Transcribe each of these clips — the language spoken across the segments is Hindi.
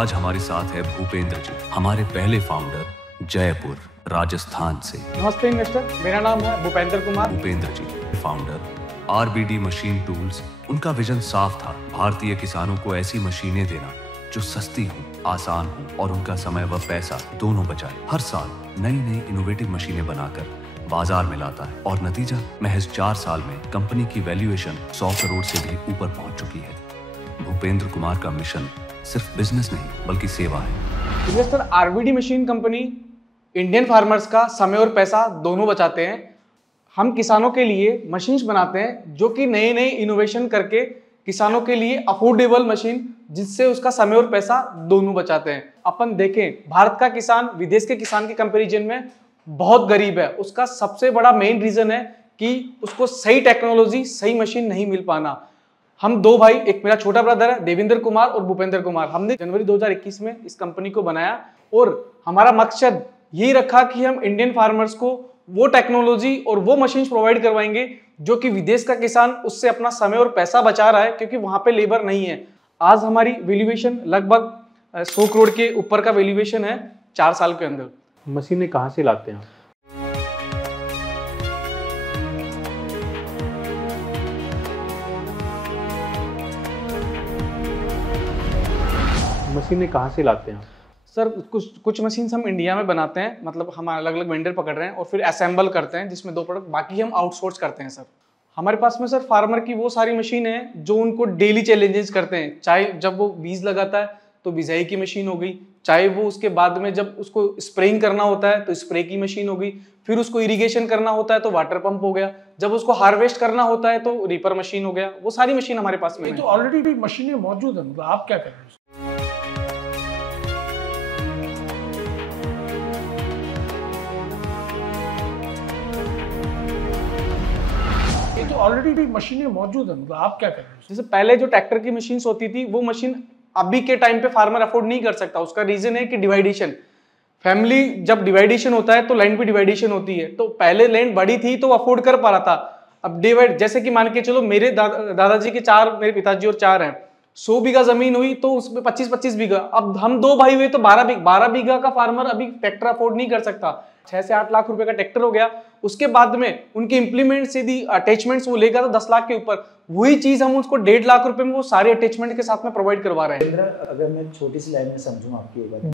आज हमारे साथ है भूपेंद्र जी, हमारे पहले फाउंडर, जयपुर राजस्थान से। नमस्ते इन्वेस्टर, मेरा नाम है भूपेंद्र कुमार। भूपेंद्र जी फाउंडर, आरबीडी मशीन टूल्स। उनका विजन साफ था, भारतीय किसानों को ऐसी मशीनें देना जो सस्ती हो, आसान हो और उनका समय व पैसा दोनों बचाए। हर साल नई नई इनोवेटिव मशीनें बनाकर बाजार में लाता है और नतीजा महज 4 साल में कंपनी की वैल्यूएशन 100 करोड़ से भी ऊपर पहुंच चुकी है। भूपेंद्र कुमार का मिशन सिर्फ बिजनेस नहीं बल्कि सेवा है। Investor, RBD machine company Indian farmers का समय और पैसा दोनों बचाते हैं। हम किसानों के लिए मशीन्स बनाते हैं जो कि नए नए इनोवेशन करके किसानों के लिए अफोर्डेबल मशीन, जिससे उसका समय और पैसा दोनों बचाते हैं। अपन देखें, भारत का किसान विदेश के किसान के कंपैरिजन में बहुत गरीब है। उसका सबसे बड़ा मेन रीजन है कि उसको सही टेक्नोलॉजी, सही मशीन नहीं मिल पाना। हम दो भाई, एक मेरा छोटा ब्रदर है देवेंद्र कुमार और भूपेंद्र कुमार, हमने जनवरी 2021 में इस कंपनी को बनाया और हमारा मकसद यही रखा कि हम इंडियन फार्मर्स को वो टेक्नोलॉजी और वो मशीन्स प्रोवाइड करवाएंगे जो कि विदेश का किसान उससे अपना समय और पैसा बचा रहा है, क्योंकि वहां पे लेबर नहीं है। आज हमारी वैल्यूएशन लगभग 100 करोड़ के ऊपर का वैल्यूएशन है 4 साल के अंदर। मशीनें कहाँ से लाते हैं आप? मशीनें कहाँ से लाते हैं? सर कुछ मशीन्स हम इंडिया में बनाते हैं, मतलब हम अलग अलग वेंडर पकड़ रहे हैं और फिर असेंबल करते हैं, जिसमें 2 प्रोडक्ट, बाकी हम आउटसोर्स करते हैं। सर हमारे पास में सर फार्मर की वो सारी मशीन है जो उनको डेली चैलेंजेस करते हैं। चाहे जब वो बीज लगाता है तो बिजाई की मशीन हो गई, चाहे वो उसके बाद में जब उसको स्प्रेइंग करना होता है तो स्प्रे की मशीन हो गई, फिर उसको इरिगेशन करना होता है तो वाटर पंप हो गया, जब उसको हार्वेस्ट करना होता है तो रीपर मशीन हो गया। वो सारी मशीन हमारे पास में है। तो ऑलरेडी मशीनें मौजूद है, मतलब आप क्या कर रहे हैं? तो ऑलरेडी मशीनें मौजूद है, मतलब आप क्या कर रहे हैं? जैसे पहले जो ट्रैक्टर की मशीन्स होती थी, वो मशीन अभी के टाइम पे फार्मर अफोर्ड नहीं कर सकता। उसका रीजन है कि डिवाइडेशन, फैमिली जब डिवाइडेशन होता है तो लैंड पे डिवाइडेशन होती है। तो पहले लैंड बड़ी थी तो अफोर्ड कर पा रहा था। अब डिवाइड, जैसे कि मान के चलो मेरे दादाजी के 4, मेरे पिताजी और 4 हैं, 100 बीघा जमीन हुई तो उसमें 25-25 बीघा। अब हम 2 भाई हुए तो 12 बीघा का फार्मर अभी ट्रैक्टर अफोर्ड नहीं कर सकता। 6 से 8 लाख रुपए का ट्रैक्टर हो गया, उसके बाद में उनके इंप्लीमेंट से दी अटैचमेंट्स वो लेगा तो 10 लाख के ऊपर। वही चीज हम उसको 1.5 लाख रुपए में वो सारे अटैचमेंट के साथ में प्रोवाइड करवा रहे हैं। अगर मैं छोटी सी लाइन में समझूं आपकी एक बात,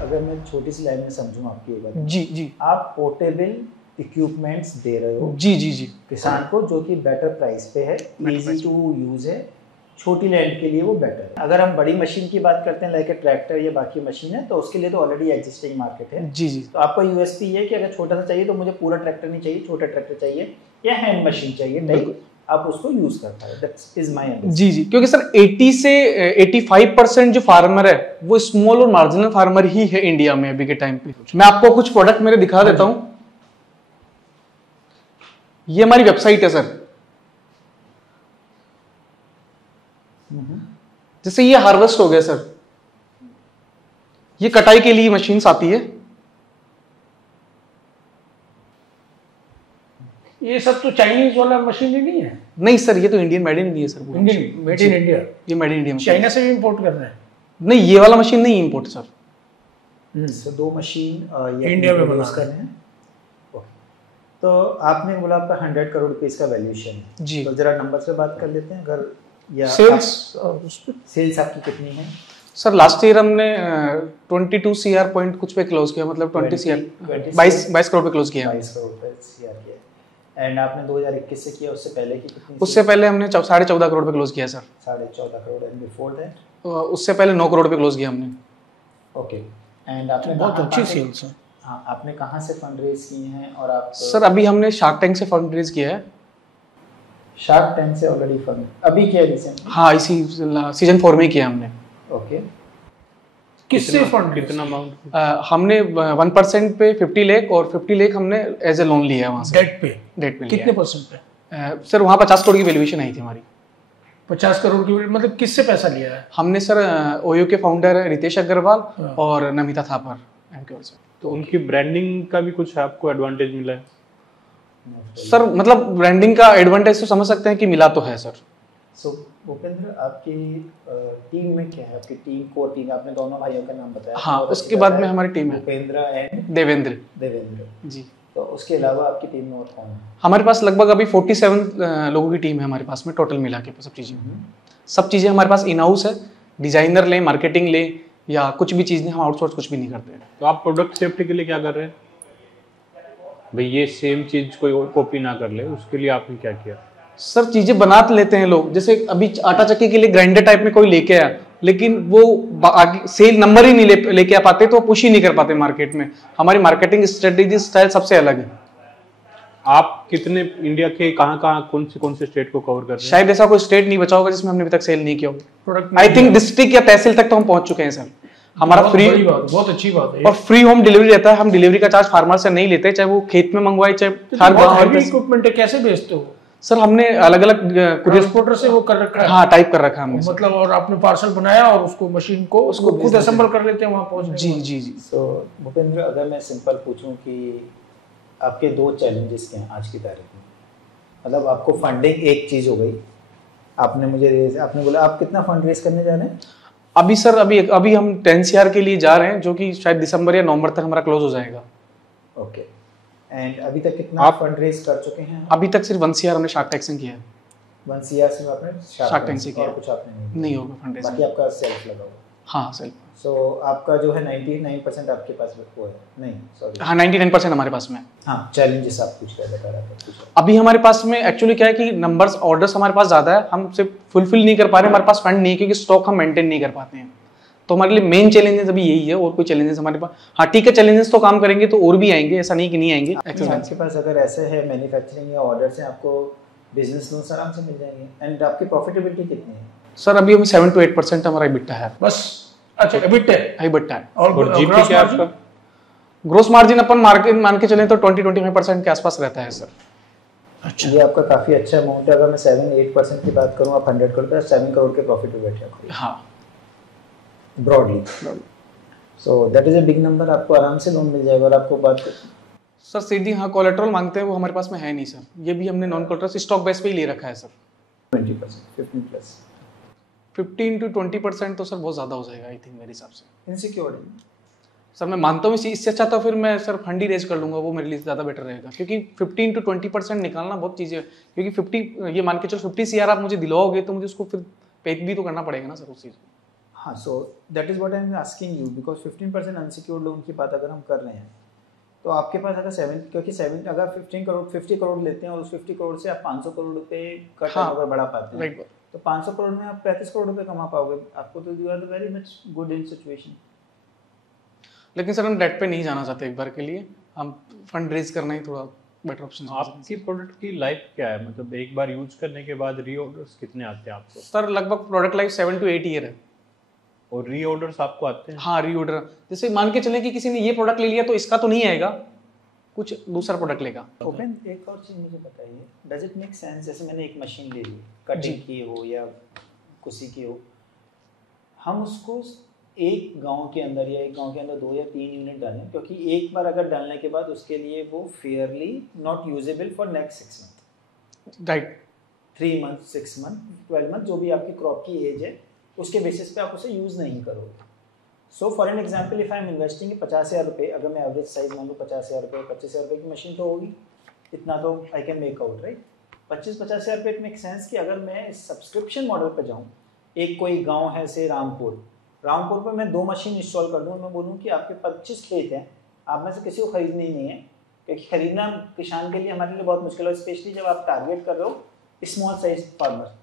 अगर मैं छोटी सी लाइन में समझूं आपकी एक बात, जी आप पोर्टेबल इक्विपमेंट्स दे रहे हो जी किसान को, जो कि बेटर प्राइस पे है, इजी टू यूज है, छोटी लैंड के लिए वो बेटर है। अगर हम बड़ी मशीन की बात करते हैं लाइक ट्रैक्टर या बाकी मशीन है, तो उसके लिए तो ऑलरेडी एग्जिस्टिंग मार्केट है। जी तो आपका यूएसपी ये है कि अगर छोटा सा चाहिए तो मुझे पूरा ट्रैक्टर नहीं चाहिए, छोटा ट्रैक्टर चाहिए या हैंड मशीन चाहिए टाइप, आप उसको यूज कर पाए। That is my understanding. जी, क्योंकि सर 80 से 85% जो फार्मर है वो स्मॉल और मार्जिनल फार्मर ही है इंडिया में अभी के टाइम पे। मैं आपको कुछ प्रोडक्ट मेरे दिखा देता हूं। ये हमारी वेबसाइट है सर। जैसे ये हार्वेस्ट हो गया सर, ये कटाई के लिए मशीन्स आती है। ये सब तो चाइनीज वाला मशीन ही नहीं है? नहीं सर, ये तो Indian made in India sir. Indian, made in India. ये मेड इन इंडिया। चाइना से भी इंपोर्ट कर रहे हैं? नहीं, ये वाला मशीन नहीं इंपोर्ट सर। तो 2 मशीन इंडिया में यूज करने हैं। तो आपने बोला आपका 100 करोड़ रुपीस का वैल्यूएशन है जी। तो जरा नंबर से बात कर लेते हैं। अगर या सेल्स आपकी कितनी है? सर लास्ट ईयर हमने 22 CR पॉइंट कुछ पे क्लोज किया, मतलब 20 CR 22 करोड़ पे क्लोज किया। 22 करोड़ पे CR किया। एंड आपने 2021 से किया, उससे पहले की कितनी? उससे पहले हमने 14.5 करोड़ पे क्लोज किया sir. 14.5 crore. And before that? उससे पहले 9 करोड़ पे क्लोज किया हमने। ओके। एंड आपने बहुत अच्छी सेल्स है। हाँ, आपने कहाँ से फंड रेज किए हैं? और आप सर अभी हमने शार्क टैंक से फंड रेज किया है। शार्क टैंक से ऑलरेडी फंड अभी किया रिसेंटली? हाँ, इसी सीजन 4 में किया हमने। ओके। किससे फंड? कितना अमाउंट? हमने 1% पे 50 लाख और 50 लाख हमने एज ए लोन लिया है वहाँ से। डेट पे कितने परसेंट पे? सर वहाँ 50 करोड़ की वैल्यूएशन आई थी हमारी। 50 करोड़ की, मतलब किससे पैसा लिया है? हमने सर ओयो के फाउंडर रितेश अग्रवाल और नमिता थापर। तो उनकी ब्रांडिंग का भी कुछ आपको एडवांटेज मिला है? सर मतलब ब्रांडिंग का एडवांटेज तो समझ सकते हैं कि मिला तो है सर। सो भूपेंद्र, आपकी टीम में क्या है? आपकी टीम, कोर टीम, आपने दोनों भाइयों का नाम बताया। हाँ, उसके बाद में हमारी टीम है भूपेंद्र एंड देवेंद्र जी। तो उसके अलावा आपकी टीम में और कौन है? हमारे पास लगभग अभी 47 लोगों की टीम है हमारे पास में, टोटल मिला के सब चीज़ें हमारे पास इन हाउस है। डिजाइनर ले, मार्केटिंग ले या कुछ भी चीज़ नहीं, हम आउटसोर्स कुछ भी नहीं करते हैं। तो आप प्रोडक्ट सेफ्टी के लिए क्या कर रहे हैं भाई? ये सेम चीज कोई और कॉपी ना कर ले, उसके लिए आपने क्या किया? सर चीजें बना तो लेते हैं लोग, जैसे अभी आटा चक्की के लिए ग्राइंडर टाइप में कोई लेके आया, लेकिन वो आगे सेल नंबर ही नहीं लेके आ पाते, तो पुश ही नहीं कर पाते मार्केट में। हमारी मार्केटिंग स्ट्रेटेजी स्टाइल सबसे अलग है। आप कितने इंडिया के कहाँ कौन से स्टेट को कवर कर रहे हैं? शायद ऐसा कोई स्टेट नहीं बचा होगा जिसमें हमने अभी तक सेल नहीं किया होगा। प्रोडक्ट आई थिंक डिस्ट्रिक्ट या तहसील तक तो हम पहुंच चुके हैं सर। हमारा फ्री, बहुत अच्छी बात है। और फ्री होम डिलीवरी रहता है। हम डिलीवरी का चार्ज फार्मर से नहीं लेते, चाहे वो खेत में मंगवाए चाहे हर गाँव। इक्विपमेंट है, कैसे बेचते हो सर? हमने अलग अलग ट्रांसपोर्टर से वो कर रखा है। हाँ, टाइप कर रखा है हमने मतलब, और आपने पार्सल बनाया और उसको मशीन को उसको खुद असेंबल कर लेते हैं वहां पहुंच। जी जी जी। सो भूपेंद्र, अगर मैं सिंपल पूछूं कि आपके 2 चैलेंजेस क्या हैं आज की तारीख में? मतलब आपको फंडिंग एक चीज हो गई, आपने बोला आप कितना फंड रेज करने जा रहे हैं? अभी सर अभी हम 10 CR के लिए जा रहे हैं, जो कि शायद दिसंबर या नवंबर तक हमारा क्लोज हो जाएगा। ओके। एंड अभी तक कितना आप फंड रेज कर चुके हैं? अभी तक सिर्फ 1 CR हमने शार्क टैंक से किया है। 1 CR से आपने शार्क टैंक से किया, और कुछ आपने नहीं होगा फंड रेज। बाकी आपका सेल्फ लगा हुआ? हाँ सेल्फ। सो आपका जो है 99% आपके पास वो है? नहीं सॉरी, हाँ 99% हमारे पास में। हाँ, चैलेंजेस आप पूछ रहे थे। अभी हमारे पास में एक्चुअली क्या है कि नंबर्स ऑर्डर्स हमारे पास ज्यादा है, हम सिर्फ फुलफिल नहीं कर पा रहे, हमारे पास फंड नहीं है क्योंकि स्टॉक हम मेंटेन नहीं कर पाते हैं। तो हमारे लिए मेन चैलेंजेस अभी यही है, और कोई चैलेंजेस हमारे पास, हाँ ठीक है, चैलेंजेस तो काम करेंगे तो और भी आएंगे, ऐसा नहीं कि नहीं आएंगे। आपके पास अगर ऐसे है मैन्युफैक्चरिंग या ऑर्डर्स हैं, आपको बिजनेस लोन्स आराम से मिल जाएंगे। एंड आपकी प्रॉफिटेबिलिटी कितनी है? सर अभी 7 to 8% हमारा EBITDA है बस। अच्छा, EBITDA है। और जीपी क्या आपका? ग्रोस मार्जिन अपन मार्केट मान के चलें तो 20-25% के आसपास रहता है सर। अच्छा, ये आपका काफी अच्छा अमाउंट है। अगर मैं 7-8% की बात करूं, आप 100 करोड़ का 7 करोड़ के प्रॉफिट पे बैठे हैं। हाँ, broadly. So that is a big number. आपको आराम से लोन मिल जाएगा। और आपको बात सर सीधी, हाँ कोलेट्रल मांगते हैं, वो हमारे पास में है नहीं सर। ये भी हमने नॉन कोलेट्रल स्टॉक बेस पे ही ले रखा है सर। 20%, 15 प्लस 15 to 20% तो सर बहुत ज़्यादा हो जाएगा आई थिंक मेरे हिसाब से। इनसिक्योर है सर मैं मानता हूँ इससे अच्छा तो फिर मैं सर फंड ही रेज कर लूँगा, वो मेरे लिए ज़्यादा बेटर रहेगा, क्योंकि 15 to 20% निकालना बहुत चीज़ें है। क्योंकि 50, ये मान के चलो 50 CR आप मुझे दिलवाओगे तो मुझे उसको फिर पे भी तो करना पड़ेगा ना सर उस चीज़ को। हाँ, so that is what I am asking you, because 15% unsecured loan की बात अगर हम कर रहे हैं तो आपके पास अगर अगर 50 करोड़ लेते हैं और उस 50 करोड़ से आप 500 करोड़ रुपए का टर्नओवर बढ़ा पाते हैं, राइट, तो 500 करोड़ में आप 35 करोड़ रुपए कमा पाओगे। आपको तो you are very much good in situation. लेकिन सर हम डेट पे नहीं जाना चाहते एक बार के लिए, हम फंड रेज करना ही थोड़ा बेटर ऑप्शन। आपकी प्रोडक्ट की लाइफ क्या है? मतलब एक बार यूज करने के बाद रीऑर्डर्स कितने आते हैं आपको? सर लगभग प्रोडक्ट लाइफ 7 to 8 ईयर है। और रीऑर्डर्स आपको आते हैं? हाँ, रीऑर्डर जैसे मान के चलें कि किसी ने ये प्रोडक्ट ले लिया तो इसका तो नहीं आएगा, कुछ दूसरा प्रोडक्ट लेगा। ओपन, एक और चीज़ मुझे बताइए, डज इट मेक सेंस, जैसे मैंने एक मशीन ले ली, कटिंग की हो या कुसी की हो, हम उसको एक गांव के अंदर या एक गांव के अंदर 2 या 3 यूनिट डालें, क्योंकि एक बार अगर डालने के बाद उसके लिए वो Fairlie not usable for next 6 month, right, 3 month, 6 month, 12 month, जो भी आपकी क्रॉप की एज है उसके बेसिस पे आप उसे यूज़ नहीं करोगे। So for an example, if I am investing 50,000 रुपये, अगर मैं एवरेज साइज मान लूँ 50,000 रुपये, 25,000 रुपये की मशीन तो होगी, इतना तो I can make out, right. 25-50,000 रुपये इट मेक सेंस कि अगर मैं इस सब्सक्रिप्शन मॉडल पर जाऊँ, एक कोई गांव है से रामपुर पर मैं 2 मशीन इंस्टॉल कर दूँ, मैं बोलूँ कि आपके 25 खेत हैं, आप में से किसी को खरीदनी नहीं है, क्योंकि खरीदना किसान के लिए हमारे लिए बहुत मुश्किल है, स्पेशली जब आप टारगेट कर रहे हो स्मॉल साइज फार्मर।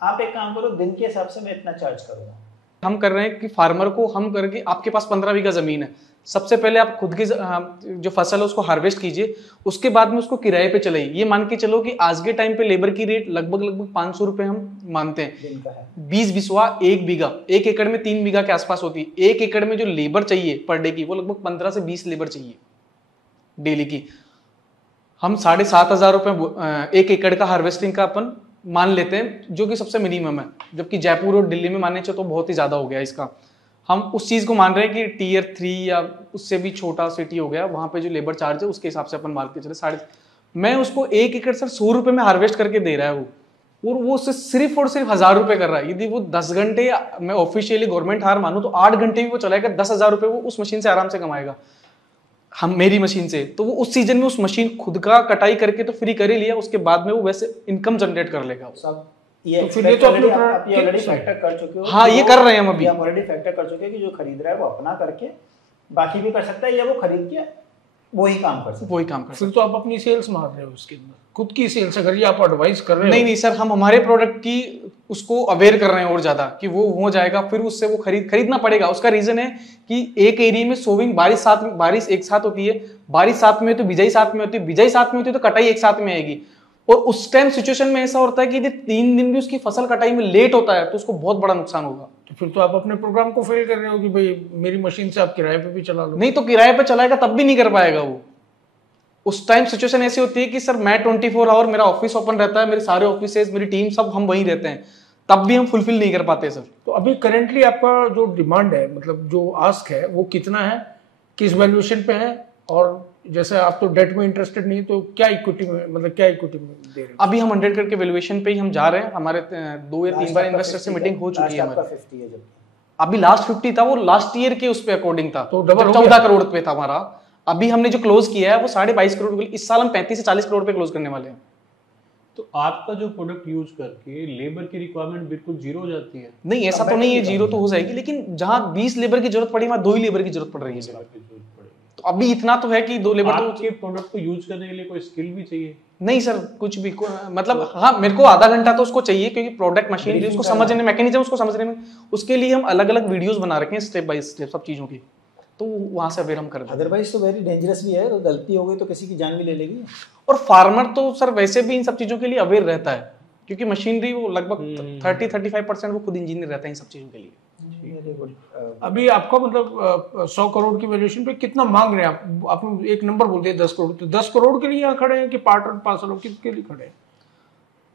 आप एक काम करो, दिन के हिसाब से मैं इतना चार्ज करूँगा। हम कर रहे हैं कि फार्मर को हम करके, आपके पास 15 बीघा जमीन है, सबसे पहले आप खुद की जो फसल है उसको हार्वेस्ट कीजिए, उसके बाद में उसको किराए पे चलाइए। ये मान के चलो कि आज के टाइम पे लेबर की रेट लगभग 500 रुपए हम मानते हैं, 20 बिस्वा 1 बीघा, 1 एकड़ में 3 बीघा के आसपास होती है। 1 एकड़ में जो लेबर चाहिए पर डे की, वो लगभग 15 से 20 लेबर चाहिए डेली की। हम 7,500 रुपए 1 एकड़ का हार्वेस्टिंग का अपन मान लेते हैं, जो कि सबसे मिनिमम है, जबकि जयपुर और दिल्ली में मानने चाहिए तो बहुत ही ज़्यादा हो गया इसका। हम उस चीज़ को मान रहे हैं कि Tier 3 या उससे भी छोटा सिटी हो गया, वहाँ पे जो लेबर चार्ज है उसके हिसाब से अपन मान के चले मैं उसको 1 एकड़ सर 100 रुपए में हार्वेस्ट करके दे रहा है वो, और वो सिर्फ और सिर्फ 1000 रुपए कर रहा है। यदि वो 10 घंटे मैं ऑफिशियली गवर्नमेंट हार मानूं तो 8 घंटे भी वो चलाएगा, 10,000 रुपए वो उस मशीन से आराम से कमाएगा, हम मेरी मशीन से। तो वो उस सीजन में उस मशीन खुद का कटाई करके तो फ्री कर ही लिया, उसके बाद में वो वैसे इनकम जनरेट कर लेगा। ये तो फिर ये तो अपने ऑलरेडी फैक्टर कर चुके हो। हाँ, ये कर रहे हैं हम अभी। आप ऑलरेडी फैक्टर कर चुके हैं कि जो खरीद रहा है वो अपना करके बाकी भी कर सकता है, या वो खरीद के वही काम कर सकता है। वही काम कर सकते फिर तो आप अपनी सेल्स मार रहे हो उसके अंदर, खुद की सेल्स अगर ये आप एडवाइस कर रहे हो। नहीं नहीं सर, हम हमारे प्रोडक्ट की उसको अवेयर कर रहे हैं और ज्यादा कि वो हो जाएगा, फिर उससे वो खरीदना पड़ेगा। उसका रीजन है कि एक एरिया में सोविंग बारिश एक साथ होती है, बारिश साथ में होती है, बिजाई साथ में होती है, बिजाई साथ में होती है तो कटाई एक साथ में आएगी। और उस टाइम सिचुएशन में ऐसा होता है कि यदि 3 दिन भी उसकी फसल कटाई में लेट होता है तो उसको बहुत बड़ा नुकसान होगा। तो फिर तो आप अपने प्रोग्राम को फेल कर रहे हो कि भाई मेरी मशीन से आप किराए पे भी चला लो। नहीं तो किराए पे चलाएगा तब भी नहीं कर पाएगा वो। उस टाइम सिचुएशन ऐसी होती है कि सर मैं 24 आवर मेरा ऑफिस ओपन रहता है, मेरे सारे ऑफिसेज, मेरी टीम सब हम वहीं रहते हैं, तब भी हम फुलफिल नहीं कर पाते सर। तो अभी करेंटली आपका जो डिमांड है, मतलब जो आस्क है वो कितना है, किस वैल्यूएशन पे है, और जैसे आप तो डेट में इंटरेस्टेड नहीं तो क्या इक्विटी में, मतलब क्या इक्विटी में दे रहे हैं? अभी हम 100 करके वैल्यूएशन पे ही हम जा रहे हैं। हमारे 2 या 3 बार इन्वेस्टर से मीटिंग हो चुकी है हमारी। 50 है जब अभी लास्ट 50 था, वो लास्ट ईयर के उस पे अकॉर्डिंग था, तो डबल हो 14 करोड़ पे था हमारा। अभी हमने जो क्लोज किया है वो 22.5 करोड़, इस साल हम 35 से 40 करोड़ पे क्लोज करने वाले हैं। तो आपका जो प्रोडक्ट यूज करके लेबर की रिक्वायरमेंट बिल्कुल जीरो हो जाती है? नहीं ऐसा तो नहीं है, जीरो तो हो जाएगी, लेकिन जहां 20 लेबर की जरूरत पड़ी वहां 2 ही लेबर की जरूरत पड़ रही है सर। तो अभी इतना तो है कि 2 लेबर तो आपके प्रोडक्ट को यूज करने के लिए कोई स्किल भी चाहिए? नहीं सर, कुछ भी मतलब हाँ, मेरे को आधा घंटा तो उसको चाहिए, क्योंकि प्रोडक्ट मशीन उसको समझने, मैकेनिज्म उसको समझने में, उसके लिए हम अलग अलग वीडियोस बना रखे हैं स्टेप बाय स्टेप सब चीजों की, तो वहां से अवेयर हम कर दें। अदरवाइज तो वेरी डेंजरस भी है, तो गलती हो गई तो किसी की जान भी ले लेगी। और फार्मर तो सर वैसे भी इन सब चीजों के लिए अवेयर रहता है, क्योंकि मशीनरी वो लगभग 30-35% वो खुद इंजीनियर रहता है इन सब चीजों के लिए। Very good. अभी आपका मतलब 100 करोड़ की वैल्यूएशन पे कितना मांग रहे हैं आप? आपने एक नंबर बोल दिया 10 करोड़, तो 10 करोड़ के लिए यहाँ खड़े हैं कि पार्ट और पार्सल किसके लिए खड़े हैं?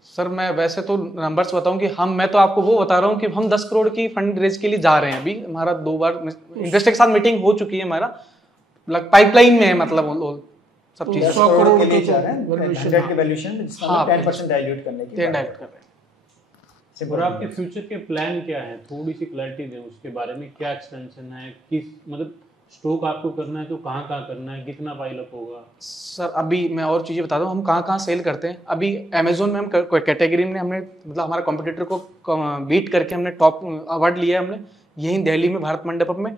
सर मैं वैसे तो नंबर्स बताऊं कि मैं तो आपको वो बता रहा हूँ कि हम 10 करोड़ की फंड रेज के लिए जा रहे हैं। अभी हमारा 2 बार इंडस्ट्री के साथ मीटिंग हो चुकी है, हमारा पाइपलाइन में है, मतलब सब चीज 100 करोड़ के लिए जा रहे हैं, 100 के वैल्यूएशन में, जिसमें 10% डाइल्यूट करने की डायरेक्ट कर रहे हैं। और आपके फ्यूचर के प्लान क्या है, थोड़ी सी क्लैरिटी दें उसके बारे में। क्या एक्सपेंशन है, किस मतलब स्टॉक आपको करना है तो कहाँ करना है, कितना पाइल अप होगा? सर अभी मैं और चीज़ें बता दूं, हम कहाँ सेल करते हैं। अभी अमेजोन में हम कैटेगरी में हमने मतलब हमारे कॉम्पिटिटर को बीट करके हमने टॉप अवार्ड लिया है हमने, यहीं दिल्ली में भारत मंडपम में।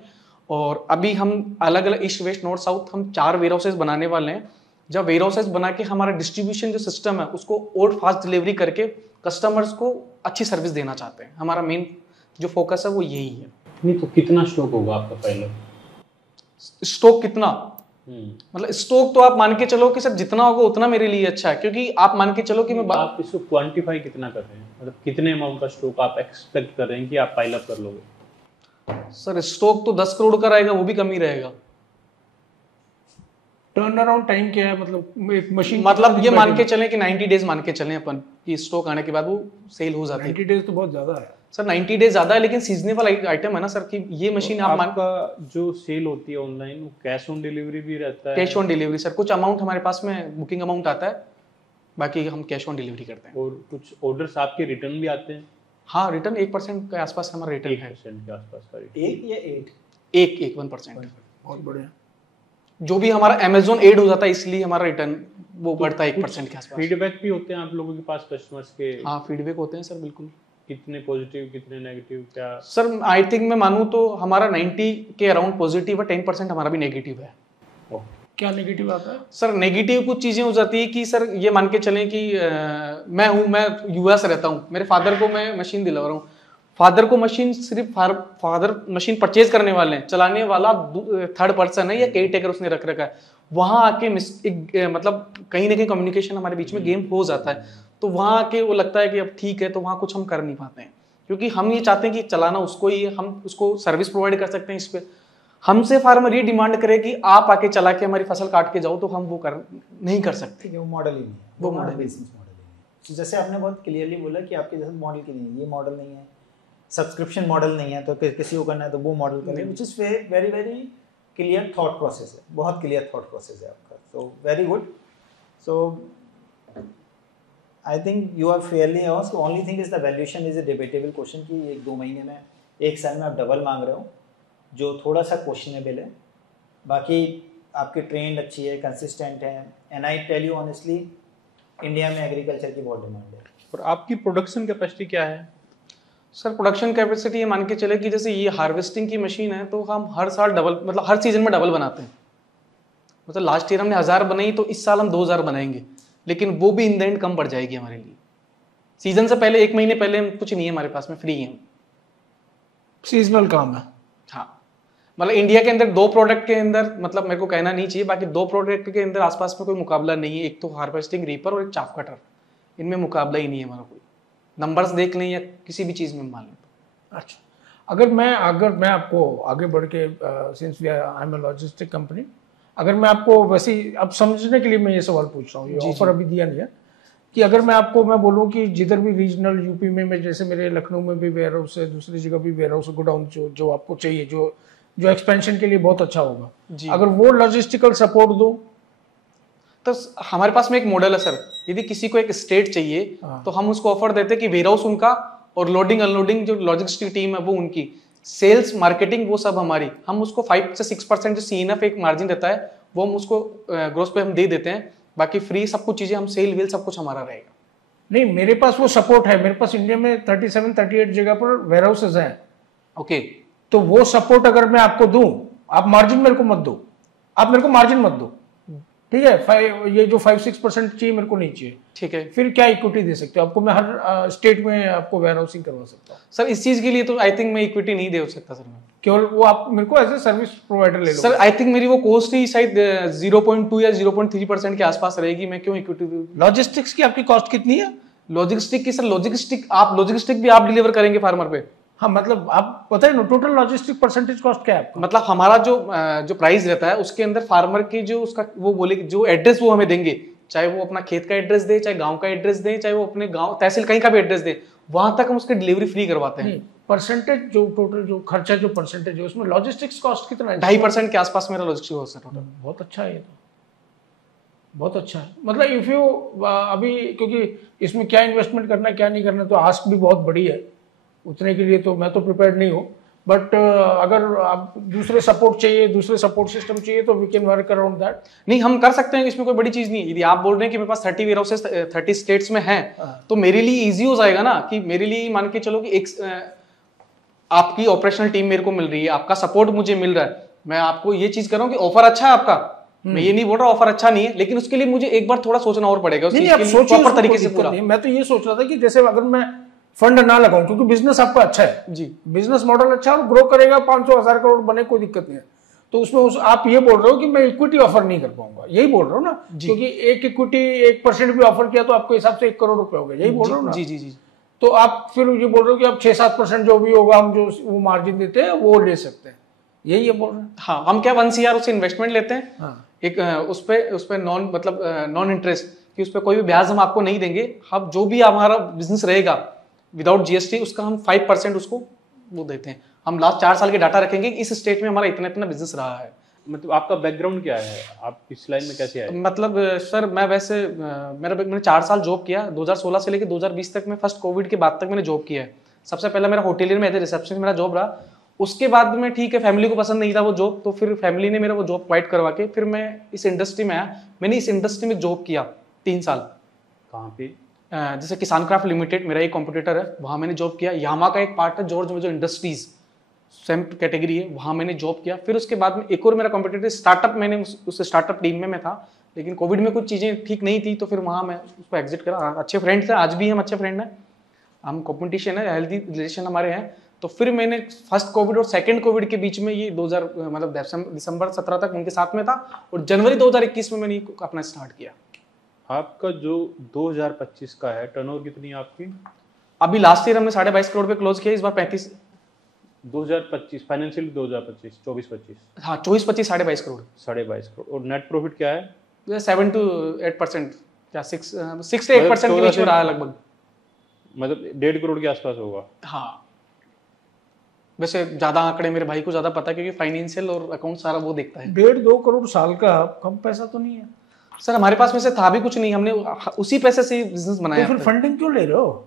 और अभी हम अलग अलग ईस्ट वेस्ट नॉर्थ साउथ हम 4 वेयर हाउसेज बनाने वाले हैं। जब वेयर हाउसेज बना के हमारा डिस्ट्रीब्यूशन जो सिस्टम है उसको और फास्ट डिलीवरी करके कस्टमर्स को अच्छी सर्विस देना चाहते हैं। हमारा मेन जो फोकस है वो यही है। नहीं तो कितना स्टॉक होगा आपका पहले? स्टॉक कितना, मतलब स्टॉक तो आप मान के चलो कि सर जितना होगा उतना मेरे लिए अच्छा है, क्योंकि आप मान के चलो कि मैं आप इसको क्वांटिफाई कितना कर रहे हैं, मतलब कितने अमाउंट का स्टॉक आप एक्सपेक्ट कर रहे हैं कि आप पाइल अप कर लोगे? सर स्टॉक तो 10 करोड़ का रहेगा, वो भी कम ही रहेगा। टर्न अराउंड टाइम क्या है, मतलब एक मशीन, मतलब ये मान के चलें कि 90 डेज मान के चलें अपन कि स्टॉक आने के बाद वो सेल हो जाती है। 90 डेज तो बहुत ज्यादा है सर, 90 डेज ज्यादा है, लेकिन सीजनेबल आइटम है ना सर, कि ये मशीन तो आप आपका जो सेल होती है ऑनलाइन वो कैश ऑन डिलीवरी भी रहता है? कैश ऑन डिलीवरी सर, कुछ अमाउंट हमारे पास में बुकिंग अमाउंट आता है, बाकी हम कैश ऑन डिलीवरी करते हैं। और कुछ ऑर्डर्स आपके रिटर्न भी आते हैं? हाँ, रिटर्न 1% के आसपास हमारा रिटर्न है। 1% के आसपास का रिटर्न? 1 या 8? 1%। बहुत बढ़िया। जो भी हमारा अमेजोन एड हो जाता है इसलिए हमारा रिटर्न वो बढ़ता है 1% के आसपास। फीडबैक भी होते हैं आप लोगों के पास कस्टमर्स के? हाँ, फीडबैक होते हैं सर, बिल्कुल। कितने पॉजिटिव कितने नेगेटिव? क्या सर आई थिंक मैं मानूं तो हमारा 90 के अराउंड पॉजिटिव है, 10% हमारा भी नेगेटिव है। क्या नेगेटिव आता है? सर नेगेटिव कुछ चीजें हो जाती है कि सर ये मान के चलें कि मैं यूएस रहता हूँ, मेरे फादर को मैं मशीन दिला रहा हूँ, फादर को मशीन सिर्फ फादर मशीन परचेज करने वाले हैं, चलाने वाला थर्ड पर्सन है या केयर टेकर उसने रख रखा है। वहां आके मतलब कहीं ना कहीं कम्युनिकेशन हमारे बीच में गेम हो जाता है, तो वहां आके वो लगता है कि अब ठीक है, तो वहां कुछ हम कर नहीं पाते हैं, क्योंकि हम ये चाहते हैं कि चलाना उसको ही है, हम उसको सर्विस प्रोवाइड कर सकते हैं। इस पे हमसे फार्मर ये डिमांड करे कि आप आके चला के हमारी फसल काट के जाओ, तो हम वो नहीं कर सकते। वो मॉडल ही नहीं है, वो मॉडल बिजनेस मॉडल ही नहीं है। जैसे आपने बहुत क्लियरली बोला कि आपके जैसे मॉडल की नहीं है, ये मॉडल नहीं है, सब्सक्रिप्शन मॉडल नहीं है, तो किसी को करना है तो वो मॉडल करें, which is very very clear thought process है, बहुत क्लियर थॉट प्रोसेस है आपका। So very good. So I think you are fairly asked. Only thing is the valuation is a debatable question कि 1-2 महीने में 1 साल में आप डबल मांग रहे हो, जो थोड़ा सा क्वेश्चनेबल है। बाकी आपकी ट्रेंड अच्छी है, कंसिस्टेंट है, and I tell you honestly India में एग्रीकल्चर की बहुत डिमांड है। और आपकी प्रोडक्शन कैपेसिटी क्या है? सर प्रोडक्शन कैपेसिटी ये मान के चले कि जैसे ये हार्वेस्टिंग की मशीन है तो हम हर साल डबल, मतलब हर सीजन में डबल बनाते हैं। मतलब लास्ट ईयर हमने 1000 बनाई तो इस साल हम 2000 बनाएंगे, लेकिन वो भी इन द एंड कम पड़ जाएगी हमारे लिए। सीजन से पहले 1 महीने पहले कुछ नहीं है हमारे पास में, फ्री है, सीजनल काम है। हाँ, मतलब इंडिया के अंदर 2 प्रोडक्ट के अंदर, मतलब मेरे को कहना नहीं चाहिए, बाकी 2 प्रोडक्ट के अंदर आसपास में कोई मुकाबला नहीं है। एक तो हार्वेस्टिंग रीपर और एक चाफ कटर, इनमें मुकाबला ही नहीं है हमारा कोई। नंबर्स देख लें या किसी भी चीज़ में मान लें। अच्छा, अगर मैं आपको आगे बढ़ के since we I am a logistic company, अगर मैं आपको वैसे अब समझने के लिए मैं ये सवाल पूछ रहा हूँ, ये ऑफर अभी दिया नहीं है, कि अगर मैं बोलूँ कि जिधर भी रीजनल यूपी में मैं, जैसे मेरे लखनऊ में भी वेयर हाउस है, दूसरी जगह भी वेयर हाउस, गोडाउन जो आपको चाहिए, जो एक्सपेंशन के लिए बहुत अच्छा होगा, अगर वो लॉजिस्टिकल सपोर्ट दो तो हमारे पास में एक मॉडल है सर। यदि किसी को एक स्टेट चाहिए तो हम उसको ऑफर देते हैं कि वेयर हाउस उनका और लोडिंग अनलोडिंग जो लॉजिस्टिक टीम है वो उनकी, सेल्स मार्केटिंग वो सब हमारी। हम उसको 5 से 6% जो सीएनएफ एक मार्जिन रहता है वो हम उसको ग्रोस पे हम दे देते हैं। बाकी फ्री सब कुछ चीजें, हम सेल वेल सब कुछ हमारा रहेगा। नहीं, मेरे पास वो सपोर्ट है। मेरे पास इंडिया में 37-38 जगह पर वेयर हाउसेज हैं। ओके, तो वो सपोर्ट अगर मैं आपको दूं, आप मार्जिन मेरे को मत दो, आप मेरे को मार्जिन मत दो, ठीक है। ये जो 5-6% चाहिए मेरे को नहीं चाहिए, ठीक है। फिर क्या इक्विटी दे सकते हो आपको? मैं हर स्टेट में आपको वेयर हाउसिंग करवा सकता हूँ सर। इस चीज के लिए तो आई थिंक मैं इक्विटी नहीं दे सकता सर। मैं केवल वो आप मेरे को एज ए सर्विस प्रोवाइडर ले लो सर। आई थिंक मेरी वो कॉस्ट ही शायद 0.2 या 0.3% के आसपास रहेगी। मैं क्यों इक्विटी दूं? लॉजिस्टिक्स की आपकी कॉस्ट कितनी है? लॉजिस्टिक की सर, लॉजिस्टिक भी आप डिलीवर करेंगे फार्मर पे? हाँ, मतलब आप पता है ना टोटल लॉजिस्टिक परसेंटेज कॉस्ट क्या है आपका? मतलब हमारा जो प्राइस रहता है उसके अंदर फार्मर की जो उसका वो बोले जो एड्रेस वो हमें देंगे, चाहे वो अपना खेत का एड्रेस दे, चाहे गांव का एड्रेस दे, चाहे वो अपने गांव तहसील कहीं का भी एड्रेस दे, वहां तक हम उसकी डिलीवरी फ्री करवाते हैं। परसेंटेज जो टोटल जो खर्चा जो परसेंटेज है उसमें लॉजिस्टिक्स कॉस्ट कितना है? 2.5% के आसपास मेरा लॉजिस्टिक कॉस्ट है टोटल। बहुत अच्छा है ये तो, बहुत अच्छा है। मतलब इफ यू अभी, क्योंकि इसमें क्या इन्वेस्टमेंट करना क्या नहीं करना तो आस्क भी बहुत बड़ी है, उतने के लिए तो मैं तो प्रिपेयर्ड नहीं हूँ। बट अगर आप दूसरे सपोर्ट चाहिए, दूसरे सपोर्ट सिस्टम चाहिए तो we can work around that. नहीं, हम कर सकते हैं, इसमें कोई बड़ी चीज नहीं है। यदि आप बोल रहे हैं कि मेरे पास 30 वेयर हाउसेस 30 स्टेट्स में हैं, तो मेरे लिए इजी हो जाएगा ना, कि मेरे लिए मान के चलो कि एक आपकी ऑपरेशनल टीम मेरे को मिल रही है, आपका सपोर्ट मुझे मिल रहा है। मैं आपको ये चीज कर रहा हूँ कि ऑफर अच्छा है आपका, मैं ये नहीं बोल रहा ऑफर अच्छा नहीं है, लेकिन उसके लिए मुझे एक बार थोड़ा सोचना और पड़ेगा। प्रॉपर तरीके से पूरा। मैं तो ये सोच रहा था कि जैसे अगर मैं फंड ना लगाऊं, क्योंकि बिजनेस आपका अच्छा है जी, बिजनेस मॉडल अच्छा है और ग्रो करेगा, 500-1000 करोड़ बने, कोई दिक्कत नहीं है। तो उसमें आप ये बोल रहे हो कि मैं इक्विटी ऑफर नहीं कर पाऊंगा, यही बोल रहे हो ना? क्योंकि एक इक्विटी 1% भी ऑफर किया तो आपके हिसाब से 1 करोड़ रुपए हो गए, यही बोल रहे हो ना? जी जी जी। तो आप फिर ये बोल रहे हो कि आप 6-7% जो भी होगा हम जो वो मार्जिन देते हैं वो ले सकते हैं, यही ये बोल रहे हैं? हाँ, हम क्या 1 CR उससे इन्वेस्टमेंट लेते हैं। हाँ। एक उस पे नॉन, मतलब नॉन इंटरेस्ट कि उस पर कोई भी ब्याज हम आपको नहीं देंगे। हम जो भी हमारा बिजनेस रहेगा विदाउट जीएसटी, उसका हम 5% उसको वो देते हैं। हम लास्ट 4 साल के डाटा रखेंगे कि इस स्टेट में हमारा इतना इतना बिजनेस रहा है। मतलब आपका बैकग्राउंड क्या है, आप इस लाइन में कैसे आए? मतलब सर मैं वैसे मैंने 4 साल जॉब किया, 2016 से लेकर 2020 तक। मैं फर्स्ट कोविड के बाद तक मैंने जॉब किया है। सबसे पहले मेरा होटलियर में एज ए रिसेप्शनिस्ट मेरा जॉब रहा। उसके बाद में ठीक है, फैमिली को पसंद नहीं था वो जॉब, तो फिर फैमिली ने मेरा वो जॉब क्वाइट करवा के फिर मैं इस इंडस्ट्री में आया। मैंने इस इंडस्ट्री में जॉब किया 3 साल। कहाँ पे? जैसे किसान क्राफ्ट लिमिटेड मेरा एक कॉम्पिटिटर है, वहाँ मैंने जॉब किया। यामा का एक पार्ट है जॉर्ज जो इंडस्ट्रीज, सेम कैटेगरी है, वहाँ मैंने जॉब किया। फिर उसके बाद में एक और मेरा कॉम्पिटिटर स्टार्टअप, मैंने उस स्टार्टअप टीम में मैं था, लेकिन कोविड में कुछ चीज़ें ठीक नहीं थी तो फिर वहाँ मैं उसको एग्जिट करा। अच्छे फ्रेंड थे, आज भी हम अच्छे फ्रेंड हैं, हम कॉम्पिटिशन है, हेल्दी रिलेशन हमारे हैं। तो फिर मैंने फर्स्ट कोविड और सेकंड कोविड के बीच में ये 2000 मतलब दिसंबर 17 तक उनके साथ में था, और जनवरी 2021 में मैंने अपना स्टार्ट किया। आपका जो 2025 का है टर्नओवर कितनी है आपकी? अभी लास्ट ईयर हमने 22.5 करोड़ पे क्लोज किया, इस बार 35। 2025 फाइनेंशियल 2025 24-25? हाँ, 24-25 22.5 करोड़। 22.5 करोड़। और नेट प्रॉफिट क्या है? 7 to 8%, क्या 6 से 8% के बीच में रहा है लगभग। मतलब 1.5 करोड़ के आसपास होगा। हाँ, वैसे ज्यादा आंकड़े मेरे भाई को ज्यादा पता है, क्योंकि फाइनेंशियल और अकाउंट सारा वो देखता है। 1.5-2 करोड़ साल का कम पैसा तो नहीं है? सर हमारे पास में से था भी कुछ नहीं, हमने उसी पैसे से बिजनेस बनाया। तो फिर फंडिंग क्यों ले रहे हो?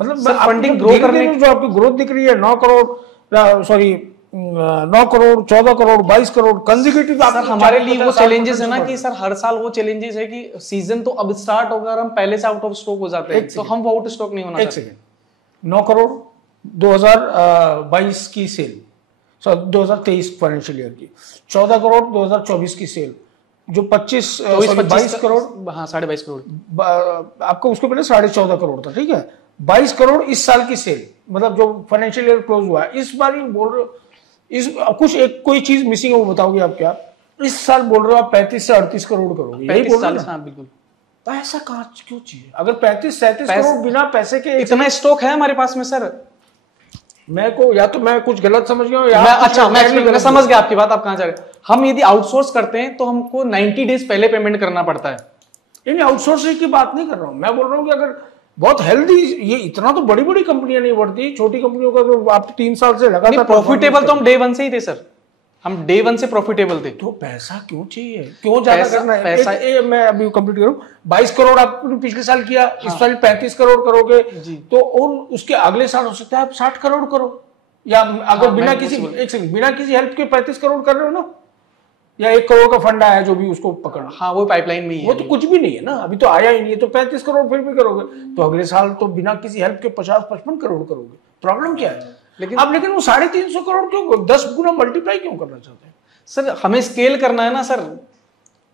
मतलब सर फंडिंग ग्रो करने जो आपकी ग्रोथ दिख रही है 9 crore sorry 9 crore 14 crore 22 crore consecutive. Sir हमारे लिए वो चैलेंजेस है ना कि सर हर साल वो चैलेंजेस है कि सीजन तो अब स्टार्ट होगा और हम पहले से आउट ऑफ स्टॉक हो जाते हैं, तो हम वो आउट स्टॉक नहीं होना चाहिए। 9 करोड़ 2022 की सेल, 2023 फाइनेंशियल ईयर की, 14 करोड़ 2024 की सेल, जो 22 करोड़, हाँ 22.5 करोड़ आपको उसके पहले 14.5 करोड़ था, ठीक है। 22 करोड़ इस साल की सेल, मतलब जो फाइनेंशियल ईयर क्लोज हुआ है। इस बार बोल रहे हो इस कुछ एक कोई चीज मिसिंग है, वो बताओगे आप क्या? इस साल बोल रहे हो आप 35 से 38 करोड़ करोगे, यही बोल रहे हो? बिल्कुल। तो ऐसा कहाँ क्यों चाहिए? अगर 35-37 करोड़ बिना पैसे के इतना स्टॉक है हमारे पास में सर। मैं को या तो मैं कुछ गलत समझ गया हूं या मैं समझ गया आपकी बात, आप कहां जा रहे हैं। हम यदि आउटसोर्स करते हैं तो हमको 90 डेज पहले पेमेंट करना पड़ता है। नहीं, आउटसोर्सिंग की बात नहीं कर रहा हूं, मैं बोल रहा हूं कि अगर बहुत हेल्दी, ये इतना तो बड़ी बड़ी कंपनियां नहीं बढ़ती, छोटी कंपनियों का तो आप 3 साल से लगातार प्रॉफिटेबल तो हम डे 1 से ही थे सर, हम डे 1 से प्रॉफिटेबल थे। तो पैसा क्यों चाहिए, क्यों ज्यादा करना है? पैसा मैं अभी कंप्लीट करूं, 22 करोड़ आपने पिछले साल किया, इस साल 35 करोड़ करोगे, तो और उसके अगले साल हो सकता है आप 60 करोड़ करो, या अगर बिना किसी हेल्प के 35 करोड़ कर रहे हो ना, या 1 करोड़ का फंड आया जो भी उसको पकड़, हाँ वो पाइपलाइन में ही है, वो तो कुछ भी नहीं है ना, अभी तो आया ही नहीं है, तो 35 करोड़ फिर भी करोगे, तो अगले साल तो बिना किसी हेल्प के 50-55 करोड़ करोगे। प्रॉब्लम क्या है? लेकिन वो 350 करोड़ क्यों 10 गुना मल्टीप्लाई क्यों करना चाहते हैं? सर हमें स्केल करना है ना सर।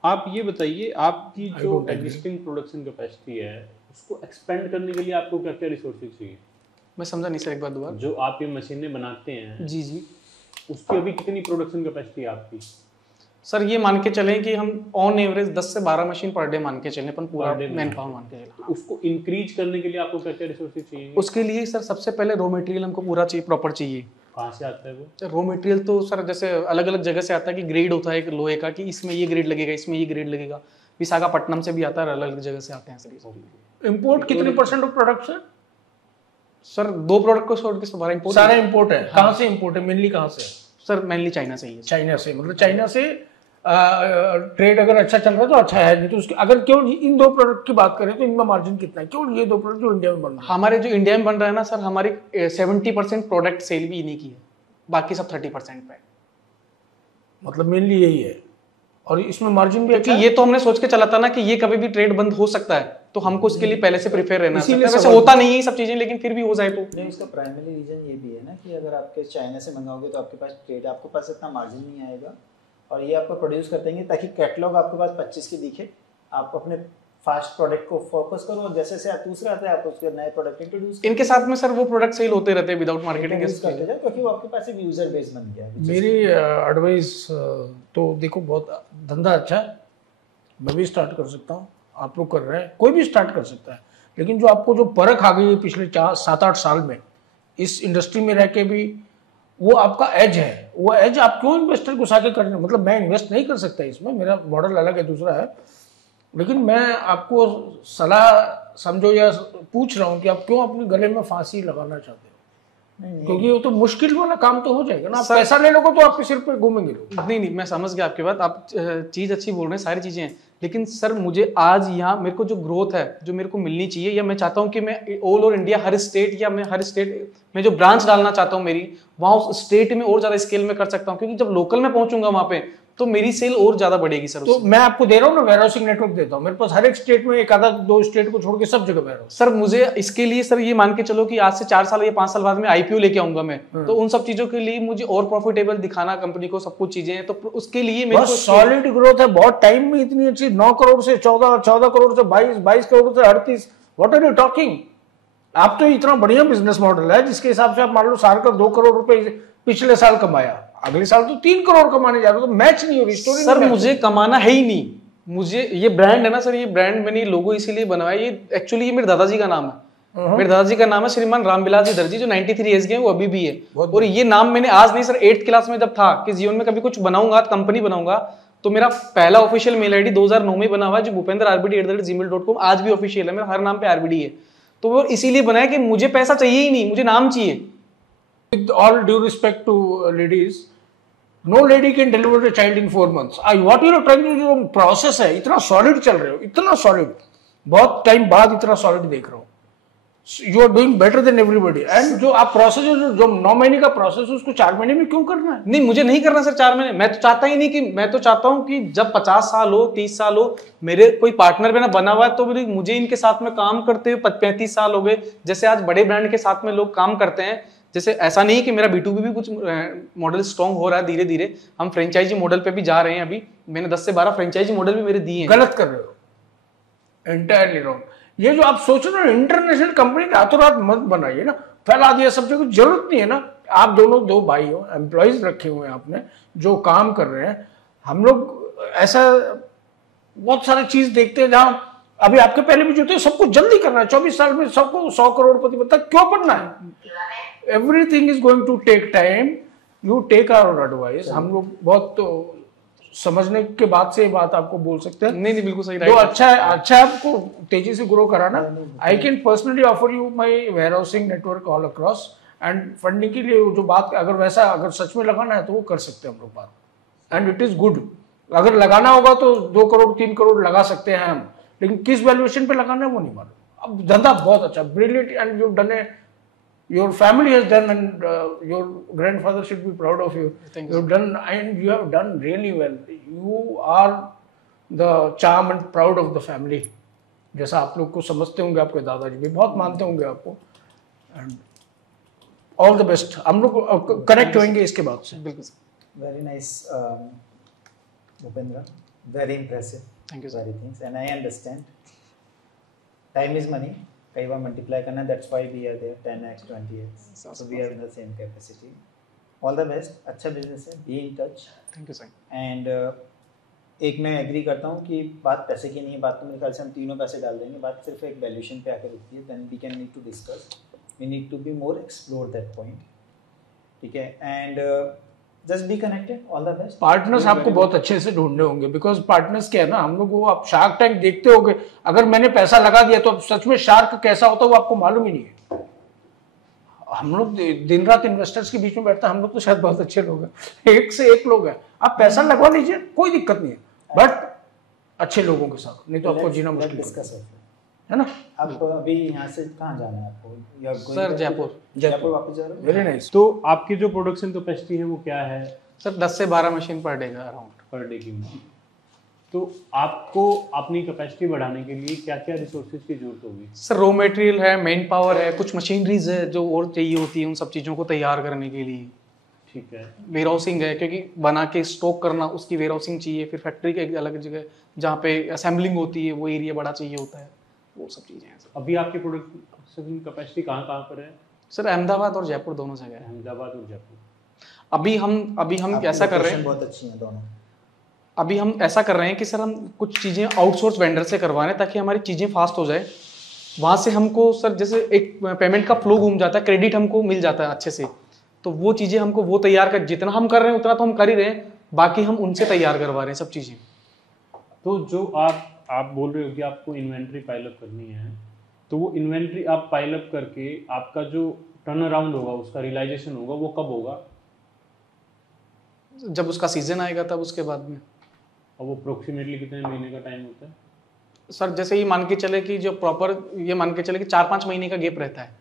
आप ये बताइए, आपकी जो एग्जिस्टिंग प्रोडक्शन कैपेसिटी है उसको एक्सपेंड करने के लिए आपको क्या क्या रिसोर्सेज चाहिए? मैं समझा नहीं सर, एक बार दोबारा। जो आप ये मशीनें बनाते हैं जी जी, उसकी अभी कितनी प्रोडक्शन कैपेसिटी है आपकी? सर ये मान के चलें कि हम ऑन एवरेज 10 से 12 मशीन पर डे मान के चलें, अपन पूरा मैन पावर मान के चलें। उसको इंक्रीज करने के लिए आपको क्या क्या रिसोर्सेज चाहिए? उसके लिए सर सबसे पहले रॉ मटेरियल हमको पूरा चाहिए, प्रॉपर चाहिए। कहाँ से आता है वो रॉ मटेरियल? तो सर जैसे अलग अलग जगह से आता है कि ग्रेड होता है एक लोहे का, कि इसमें ये ग्रेड लगेगा, इसमें ये ग्रेड लगेगा। विशाखापट्टनम से भी आता है, अलग अलग जगह से आते हैं सर। इंपोर्ट कितने % ऑफ प्रोडक्ट है सर? 2 प्रोडक्ट को छोड़ के सारा इंपोर्ट, सारा इंपोर्ट है। कहाँ से इंपोर्ट है? मेनली कहाँ से? सर मेनली चाइना से ही है। चाइना से, मतलब चाइना से ट्रेड अगर अच्छा चल रहा है तो अच्छा है, नहीं तो उसके अगर केवल इन 2 प्रोडक्ट की बात करें तो इनका मार्जिन कितना है? केवल ये 2 प्रोडक्ट जो इंडिया में बन रहा है। हमारे जो इंडिया में बन रहा है ना सर, हमारी 70% प्रोडक्ट सेल भी इन्हीं की है, बाकी सब 30% पे। मतलब मेनली यही है, और इसमें मार्जिन भी क्योंकि ये तो हमने सोच के चला था ना कि ये कभी भी ट्रेड बंद हो सकता है, तो हमको इसके लिए पहले से प्रिपेयर रहना चाहिए। वैसे होता नहीं है सब चीजें, लेकिन फिर भी हो जाए तो नहीं। उसका प्राइमरी रीजन ये भी है ना कि अगर आपके चाइना से मंगाओगे तो आपके पास ट्रेड, आपके पास इतना मार्जिन नहीं आएगा, और ये आपको प्रोड्यूस कर देंगे ताकि कैटलॉग आपके पास 25 की दिखे, आप अपने फास्ट प्रोडक्ट को फोकस करो, और जैसे जैसे आप दूसरा आता है आप उसके नए प्रोडक्ट इंट्रोड्यूस इनके साथ में सर वो प्रोडक्ट सेल होते रहते हैं विदाउट मार्केटिंग करते जाओ, क्योंकि वो आपके पास एक यूजर बेस बन गया है। मेरी एडवाइस तो देखो, बहुत धंधा अच्छा है, मैं भी स्टार्ट कर सकता हूँ, आप लोग कर रहे हैं, कोई भी स्टार्ट कर सकता है, लेकिन जो आपको जो परख आ गई है पिछले 7-8 साल में इस इंडस्ट्री में रह के भी, वो आपका एज है। वो एज आप क्यों इन्वेस्टर घुसा के करना? मतलब मैं इन्वेस्ट नहीं कर सकता इसमें, मेरा मॉडल अलग है, दूसरा है, लेकिन मैं आपको सलाह समझो या पूछ रहा हूँ कि आप क्यों अपने गले में फांसी लगाना चाहते हो? क्योंकि वो तो मुश्किल वाला काम तो हो जाएगा ना, आप पैसा ले लोगे तो आपके सिर पे घूमेंगे लोग। नहीं, मैं समझ गया आपकी बात, आप चीज अच्छी बोल रहे हैं, सारी चीजें हैं, लेकिन सर मुझे आज यहाँ मेरे को जो ग्रोथ है जो मेरे को मिलनी चाहिए, या मैं चाहता हूँ कि मैं ऑल ओवर इंडिया हर स्टेट, या मैं हर स्टेट में जो ब्रांच डालना चाहता हूँ मेरी, वहाँ उस स्टेट में और ज्यादा स्केल में कर सकता हूँ, क्योंकि जब लोकल में पहुंचूंगा वहाँ पे तो मेरी सेल और ज्यादा बढ़ेगी सर। तो मैं आपको दे रहा हूँ ना, वेयरहाउसिंग नेटवर्क देता हूँ, मेरे पास हर एक स्टेट में 1-2 स्टेट को छोड़ के सब जगह वेयरहाउस। सर मुझे इसके लिए सर ये मान के चलो कि आज से 4 साल या 5 साल बाद में IPO लेके आऊंगा मैं, तो उन सब चीजों के लिए मुझे और प्रॉफिटेबल दिखाना कंपनी को, सब कुछ चीजें हैं, तो उसके लिए मेरे को सॉलिड ग्रोथ है, बहुत टाइम में इतनी अच्छी 9 करोड़ से 14, 14 करोड़ से 22, 22 करोड़ से 38, व्हाट आर यू टॉकिंग? आप तो इतना बढ़िया बिजनेस मॉडल है जिसके हिसाब से आप मान लो साल का 2 करोड़ रुपए पिछले साल कमाया, अगले साल तो 3 करोड़ कमाने जा रहे हो, तो मैच नहीं हो रही स्टोरी। सर मुझे कमाना है ही नहीं, मुझे ये ब्रांड है ना सर, ये ब्रांड मैंने लोगो इसीलिए बनवाया, ये एक्चुअली ये मेरे दादाजी का नाम है, मेरे दादाजी का नाम है श्रीमान रामबिलास जी दर्जी, जो 93 एज के हैं, वो अभी भी है। और ये नाम मैंने आज नहीं सर, 8th क्लास में जब था कि जीवन में कभी कुछ बनाऊंगा, कंपनी बनाऊंगा, तो मेरा पहला ऑफिशियल मेल ID 2009 में बना हुआ है, जो bhupendrarbd@gmail.com, आज भी ऑफिशियल है, मेरा हर नाम पे RBD है। तो वो इसीलिए बनाया कि मुझे पैसा चाहिए ही नहीं, मुझे नाम चाहिए। With all due respect to ladies, no lady can deliver a child in 4 months. What you are trying to, जो प्रोसेस है इतना सॉलिड चल रहे हो, इतना सॉलिड, बहुत टाइम बाद इतना सॉलिड देख रहा हूँ. You are doing better than everybody. And जो आप प्रोसेस, जो 9 महीने का प्रोसेस है उसको 4 महीने में क्यों करना है? नहीं, मुझे नहीं करना सर 4 महीने. मैं तो चाहता ही नहीं कि, मैं तो चाहता हूँ कि जब 50 साल हो, 30 साल हो, मेरे कोई पार्टनर भी ना बना हुआ है तो मुझे इनके साथ में काम करते हुए 35 साल हो गए. जैसे आज बड़े ब्रांड के साथ में लोग काम करते हैं, जैसे ऐसा नहीं कि मेरा B2B भी कुछ मॉडल स्ट्रॉन्ग हो रहा है. धीरे धीरे हम फ्रेंचाइजी मॉडल पे भी जा रहे हैं. अभी मैंने 10 से 12 फ्रेंचाइजी मॉडल भी मेरे दिए हैं. गलत कर रहे हो, एंटायरली रॉन्ग. ये जो आप सोच रहे हो इंटरनेशनल कंपनी रातों रात मत बनाइए ना, फैला दिया सब जगह, जरूरत नहीं है ना. आप दोनों 2 भाई हो, एम्प्लॉयज रखे हुए हैं आपने जो काम कर रहे हैं. हम लोग ऐसा बहुत सारी चीज देखते हैं जहां अभी आपके पहले भी जो थे सबको जल्दी करना है, 24 साल में सबको 100 करोड़पति बनता, क्यों बनना है? Everything is going to take time. You take our advice. हम लोग बहुत तो समझने के बाद से ये बात आपको बोल सकते हैं. नहीं, बिल्कुल सही. तो अच्छा है आपको तेजी से ग्रो कराना. I can personally offer you my warehousing network all across. And funding के लिए जो बात, अगर सच में लगाना है तो वो कर सकते हैं हम लोग बात. And it is good. अगर लगाना होगा तो 2 करोड़ 3 करोड़ लगा सकते हैं हम, लेकिन किस वैल्यूएशन पे लगाना है वो नहीं मालूम. अब धंधा बहुत अच्छा, brilliant, and you done A, your family has done, and your grandfather should be proud of you. You've done, and you have done really well. You are the charm and proud of the family. जैसा आप लोग को समझते होंगे, आपके दादाजी भी बहुत मानते होंगे आपको. And all the best. हम लोग कनेक्ट होंगे इसके बाद से. बिल्कुल. Very nice Bhupendra, very impressive. Thank you very things, and I understand time is money. कई बार मल्टीप्लाई करना, that's why we are there 10x 20x, so we are in the same capacity. All the best. अच्छा बिजनेस है, be in touch. Thank you sir. And एक मैं एग्री करता हूँ कि बात पैसे की नहीं है. बात तो मेरे ख्याल से हम तीनों पैसे डाल देंगे. बात सिर्फ एक वैल्यूएशन पे आकर रुकती है. Then we can need to discuss, we need to be more explore that point. ठीक है. And just be connected. All the best. Partners आपको बहुत अच्छे से ढूंढने होंगे, बिकॉज पार्टनर्स क्या है ना, हम लोग वो, आप शार्क टैंक देखते होगे, अगर मैंने पैसा लगा दिया तो अब सच में शार्क कैसा होता है वो आपको मालूम ही नहीं है. हम लोग दिन रात इन्वेस्टर्स के बीच में बैठते हैं. हम लोग तो शायद बहुत अच्छे लोग हैं, एक से एक लोग हैं. आप पैसा लगवा लीजिए, कोई दिक्कत नहीं है, बट अच्छे लोगों के साथ, नहीं तो आपको जीना मुश्किल है ना. आप अभी यहाँ से कहाँ जाना है आपको? सर जयपुर. जयपुर वापस जा रहे हो? Very nice. तो आपकी जो प्रोडक्शन कैपेसिटी है वो क्या है? सर 10 से 12 मशीन पर डे का अराउंड. पर डे की. तो आपको अपनी कैपेसिटी बढ़ाने के लिए क्या क्या रिसोर्सेज की जरूरत होगी? सर रॉ मटेरियल है, मैन पावर है, कुछ मशीनरीज है जो और चाहिए होती है उन सब चीज़ों को तैयार करने के लिए. ठीक है. वेयर हाउसिंग है, क्योंकि बना के स्टॉक करना, उसकी वेयर हाउसिंग चाहिए. फिर फैक्ट्री के एक अलग जगह जहाँ पे असेंबलिंग होती है, वो एरिया बड़ा चाहिए होता है. वो सब चीज़ें हैं. अभी आपकी प्रोडक्शन कैपेसिटी कहाँ पर है? सर अहमदाबाद और जयपुर दोनों जगह है. अहमदाबाद और जयपुर. अभी हम कैसा कर रहे हैं, बहुत अच्छी हैं दोनों. अभी हम ऐसा कर रहे हैं कि सर हम कुछ चीज़ें आउटसोर्स वेंडर से करवा रहे हैं ताकि हमारी चीज़ें फास्ट हो जाए. वहाँ से हमको सर जैसे एक पेमेंट का फ्लो घूम जाता है, क्रेडिट हमको मिल जाता है अच्छे से. तो वो चीज़ें हमको वो तैयार कर, जितना हम कर रहे हैं उतना तो हम कर ही रहे हैं, बाकी हम उनसे तैयार करवा रहे हैं सब चीज़ें. तो जो आप बोल रहे हो कि आपको इन्वेंट्री पाइलअप करनी है, तो वो इन्वेंट्री आप पाइलअप करके आपका जो टर्न अराउंड होगा, उसका रियलाइजेशन होगा, वो कब होगा? जब उसका सीजन आएगा तब उसके बाद में. और वो अप्रोक्सीमेटली कितने महीने का टाइम होता है? सर जैसे ये मान के चले कि जो प्रॉपर, ये मान के चले कि 4-5 महीने का गैप रहता है.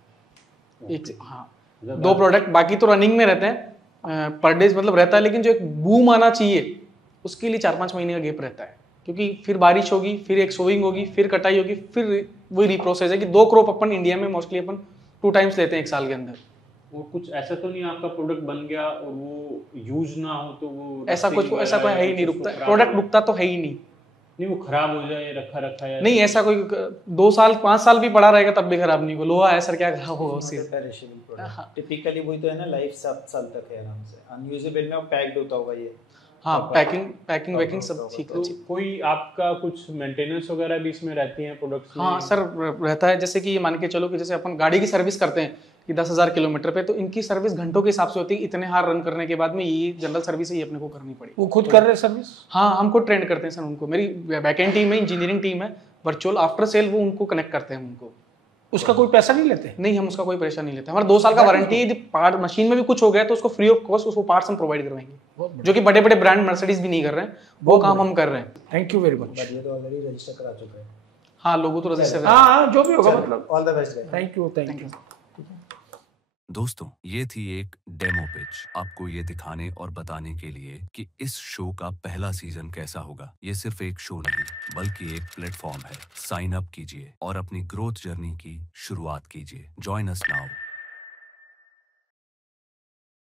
एक हाँ 2 प्रोडक्ट, बाकी तो रनिंग में रहते हैं, पर डे मतलब रहता है, लेकिन जो एक बूम आना चाहिए उसके लिए 4-5 महीने का गैप रहता है. क्योंकि फिर बारिश होगी, फिर एक सोइंग होगी, फिर कटाई होगी, फिर वही रिप्रोसेस है कि 2 क्रॉप अपन इंडिया में मोस्टली अपन 2 टाइम्स लेते हैं एक साल के अंदर. और कुछ ऐसा तो नहीं आपका प्रोडक्ट बन गया और वो यूज ना हो तो वो ऐसा कोई है ही नहीं, रुकता प्रोडक्ट रुकता तो है ही नहीं. वो खराब हो जाए, रखा है नहीं, ऐसा कोई 2 साल 5 साल भी पड़ा रहेगा तब भी खराब नहीं होगा. लोहा है सर, क्या खराब होगा उससे. टिपिकली वही तो है ना, लाइफ 7 साल तक है आराम से. अनयूजेबल में पैक्ड होता होगा ये. हाँ, पैकिंग वेकिंग सब ठीक है. कोई आपका कुछ मेंटेनेंस वगैरह भी इसमें रहती है प्रोडक्ट्स में? हाँ सर रहता है. जैसे कि ये मान के चलो कि जैसे अपन गाड़ी की सर्विस करते हैं कि 10,000 किलोमीटर पे, तो इनकी सर्विस घंटों के हिसाब से होती है. इतने हार रन करने के बाद में ये जनरल सर्विस ही अपने को करनी पड़ेगी. वो खुद कर रहे हैं सर्विस? हाँ, हम खुद ट्रेंड करते हैं सर उनको. मेरी बैकएंड टीम है, इंजीनियरिंग टीम है, वर्चुअल आफ्टर सेल वो उनको कनेक्ट करते हैं उनको. उसका कोई पैसा नहीं लेते? नहीं, हम उसका कोई पैसा नहीं लेते। हमारा 2 साल का वारंटी है। यदि पार्ट मशीन में भी कुछ हो गया तो उसको फ्री ऑफ कॉस्ट उसको पार्ट्स हम प्रोवाइड करवाएंगे, जो कि बड़े बड़े ब्रांड मर्सिडीज भी नहीं कर रहे हैं, वो काम हम कर रहे हैं। Thank you very much. But ये तो ऑलरेडी रजिस्टर करा चुके हैं। हाँ, लोगों तो रजिस्टर। हाँ, जो भी होगा मतलब। All the best. Thank you. दोस्तों, ये थी एक डेमो पिच आपको ये दिखाने और बताने के लिए कि इस शो का पहला सीजन कैसा होगा। ये सिर्फ एक शो नहीं बल्कि एक प्लेटफॉर्म है। साइन अप कीजिए और अपनी ग्रोथ जर्नी की शुरुआत कीजिए। Join us now.